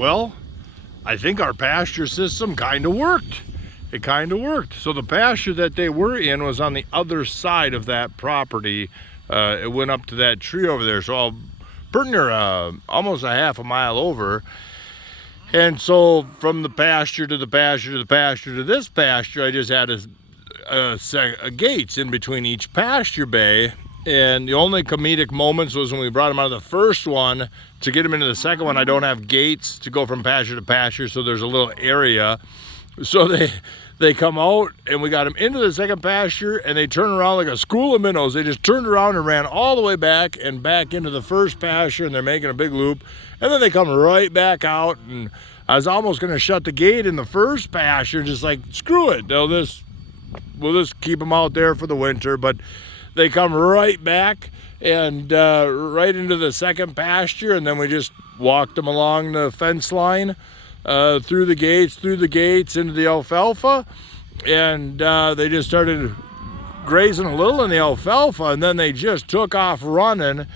Well, I think our pasture system kind of worked. It kind of worked. So the pasture that they were in was on the other side of that property. It went up to that tree over there. So I'll pretty near almost a half a mile over. And so from the pasture to the pasture to the pasture to this pasture, I just had a gates in between each pasture bay. And the only comedic moments was when we brought them out of the first one. To get them into the second one, I don't have gates to go from pasture to pasture, so there's a little area. So they come out, and we got them into the second pasture, and they turn around like a school of minnows. They just turned around and ran all the way back and back into the first pasture, and they're making a big loop. And then they come right back out, and I was almost going to shut the gate in the first pasture, just like, screw it. We'll just keep them out there for the winter, but they come right back and right into the second pasture, and then we just walked them along the fence line, through the gates into the alfalfa, and they just started grazing a little in the alfalfa, and then they just took off running.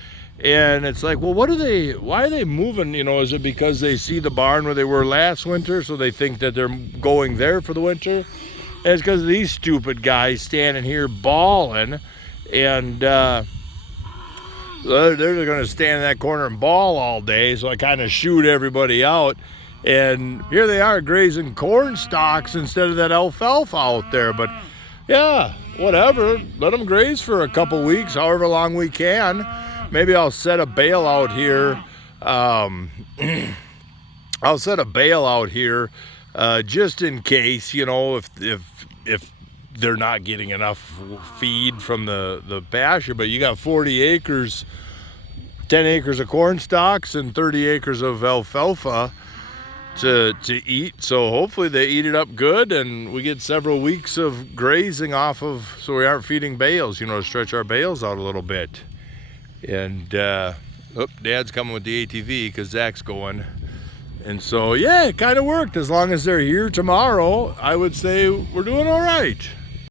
And it's like, well, why are they moving? You know, is it because they see the barn where they were last winter, so they think that they're going there for the winter? And it's because of these stupid guys standing here bawling, and they're going to stand in that corner and bawl all day, so I kind of shoot everybody out. And here they are grazing corn stalks instead of that alfalfa out there. But yeah, whatever, let them graze for a couple weeks, however long we can. Maybe I'll set a bale out here. I'll set a bale out here just in case, you know, if they're not getting enough feed from the pasture. But you got 40 acres, 10 acres of corn stalks and 30 acres of alfalfa to eat. So hopefully they eat it up good, and we get several weeks of grazing off of, so we aren't feeding bales, you know, to stretch our bales out a little bit. And Dad's coming with the ATV because Zach's going. And so, yeah, it kind of worked. As long as they're here tomorrow, I would say we're doing all right.